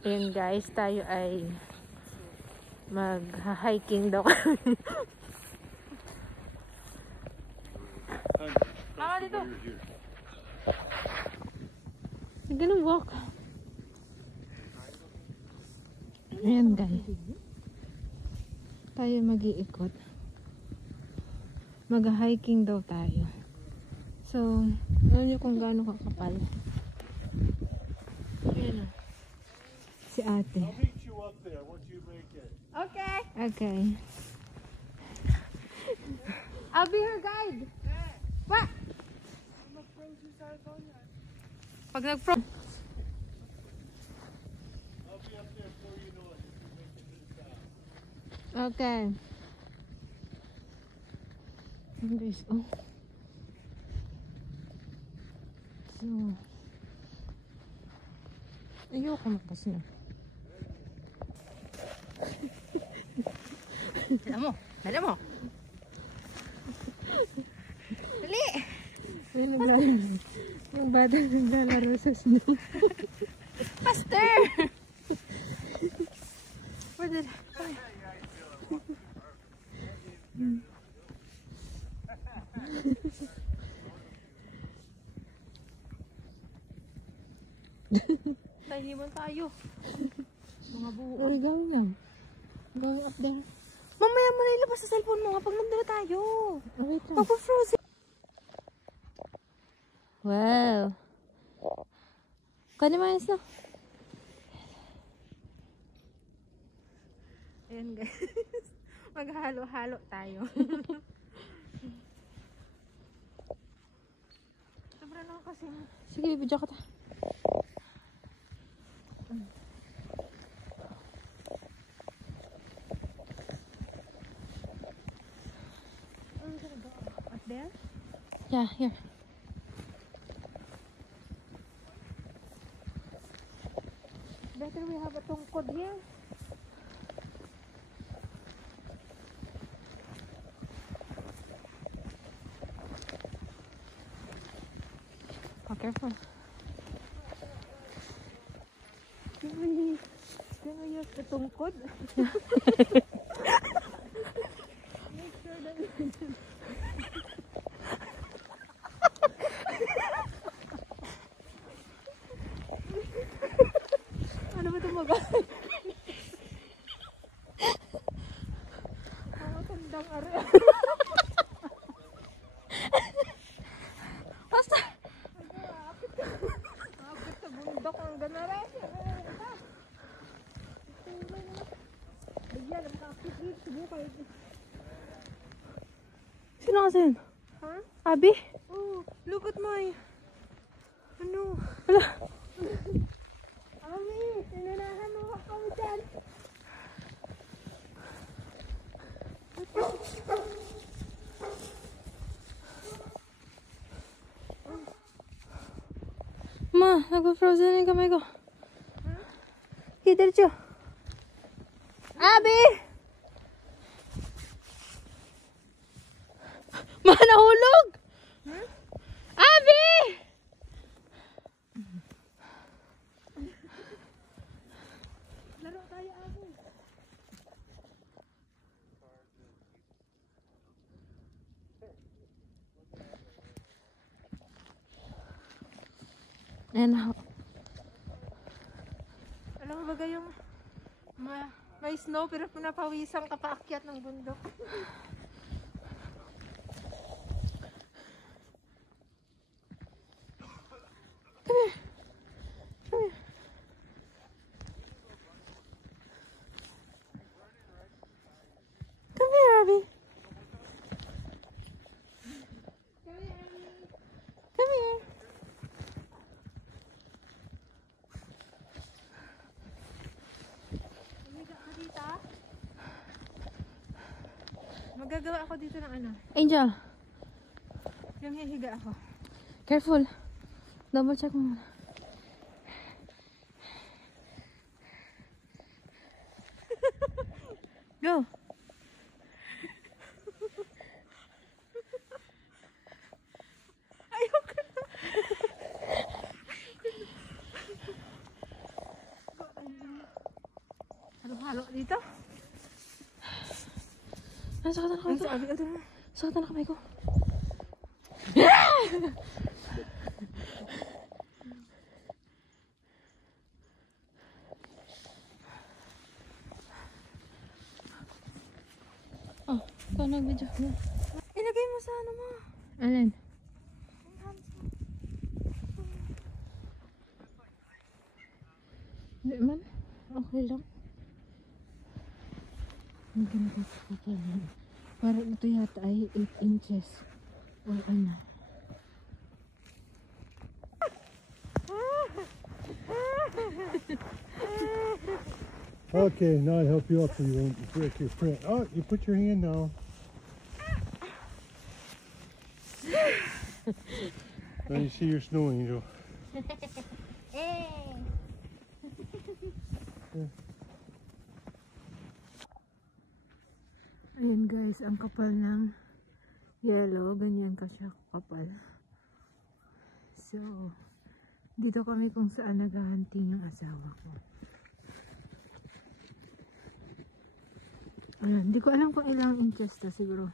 Ayan guys, tayo ay mag-hiking daw. Mama, dito. We're gonna walk. Ayan guys. Tayo mag-iikot. Mag-hiking daw tayo. So, alam niyo kung gaano kakapal. Ayan o. Si ate. I'll meet you up there once you make it. Okay. Okay. I'll be her guide. What? Pag nag-frozen. I'll be up there before you know it if you make it this time. Okay. Ayan guys, oh. So, ayoko makas na. Dala mo. Dali. Ay, naglalaro. Yung bata naglalaro sa snow. Faster. Where did... Nahiman tayo. Mga buo. Or going lang. Going up there. Mamaya mo na ilabas sa cellphone mo nga pag nandun na tayo. Oh, wait lang. Magpa-frozen. Wow. Kani mo yun na? Ayan guys. Maghalo-halo tayo. Sobra na kasi. Sige, video ka ta. Up there? Yeah, here. Better we have a tungkod here. Oh, careful. Can we use the tungkod? Make sure that ano ba tumagal? Ang tandang are. Basta! Akit sa bundok ang ganare. Bigyan, makakit dito. Subukay. Sino kasi yun? Ha? Abi? Oh, look at my... Ano? Wala. Ami, sinanahan mo ako dyan. Ma, nagpa-frozen yung kamay ko. Diretso. Abi! Ma, nahulog! Abi! Laro tayo, Abi. And Alam mo ba yung may snow pero pinapawisan ka paakyat ng bundok? come here, Abi. Come here. Magagawa ako dito ng ano? Angel, Yung hihiga ako. careful. Double check mo muna. Go. Ayoko na. halo dito. Ay, sakit na kamay ko. Sabi ko doon. Sakit na kamay ko. Oh, ikaw nag-video. Ilagay mo sa ano mo. Alin? Hindi man. Okay lang. Ang ganda sa kapal. Parang ito yata ay 8 inches. O ano. Okay, now I'll help you up so you won't break your print. Oh, you put your hand down. Now you see your snow angel. Ayan guys, ang kapal ng yellow. Ganyan ka siya kapal. So, dito kami kung saan naghahunting yung asawa ko. Ayan, hindi ko alam kung ilang inches to. Siguro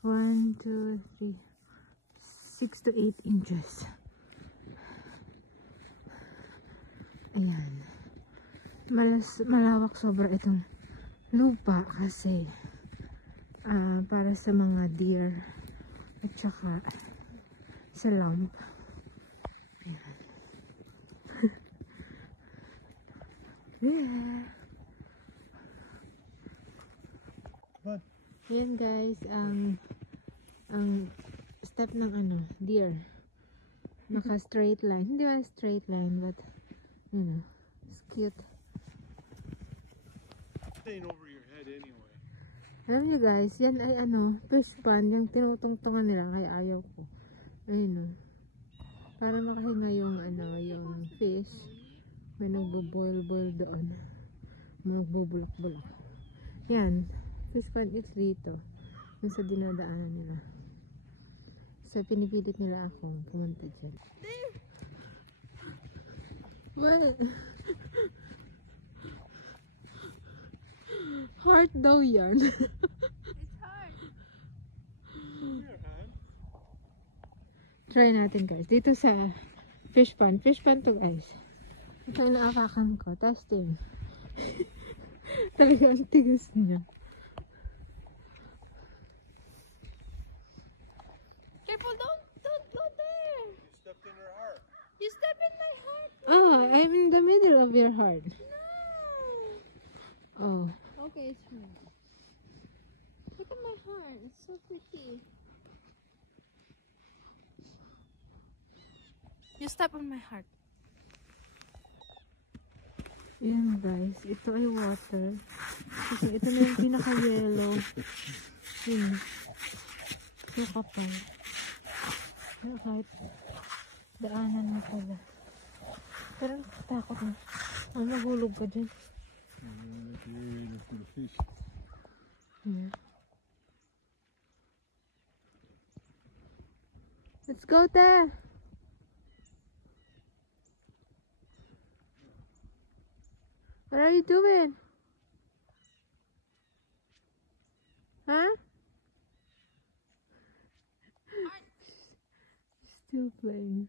1, 2, 3, 6 to 8 inches. Ayan. Malawak sobra itong lupa kasi para sa mga deer at saka sa lamb. Ayan. Yeah. But Ayan guys, ang step ng deer. Naka straight line. Hindi ba straight line, but you know, it's cute. staying over your head anyway. Alam nyo guys, yan ay fish pond, yung tinutungtungan nila, kaya ayaw ko. Ayun o. Para makahinga yung yung fish. May nagbo-boil doon. Magbubulak-bulak. Yan. Fish pond is dito. Yung sa dinadaanan nila. So, pinipilit nila akong pumunta dyan. What? Hard daw yan. It's hard. Try natin guys. Dito sa fish pond. Fish pond to guys. Ito yung naapakan ko. Tapos din. Talaga ang tigas niya. Careful, don't go there. Stepped in her heart. You step in my heart. Oh, I'm in the middle of your heart. No. Oh. Okay, it's me. Look at my heart. It's so pretty. You step on my heart. Yan guys. Ito ay water. Kasi ito na yung pinaka-yellow. Yun. So kapal. Pero kahit daanan mo pala. Pero takot na. Nagulog ka dyan. For the fish. Yeah. Let's go there. What are you doing? Huh? Still playing.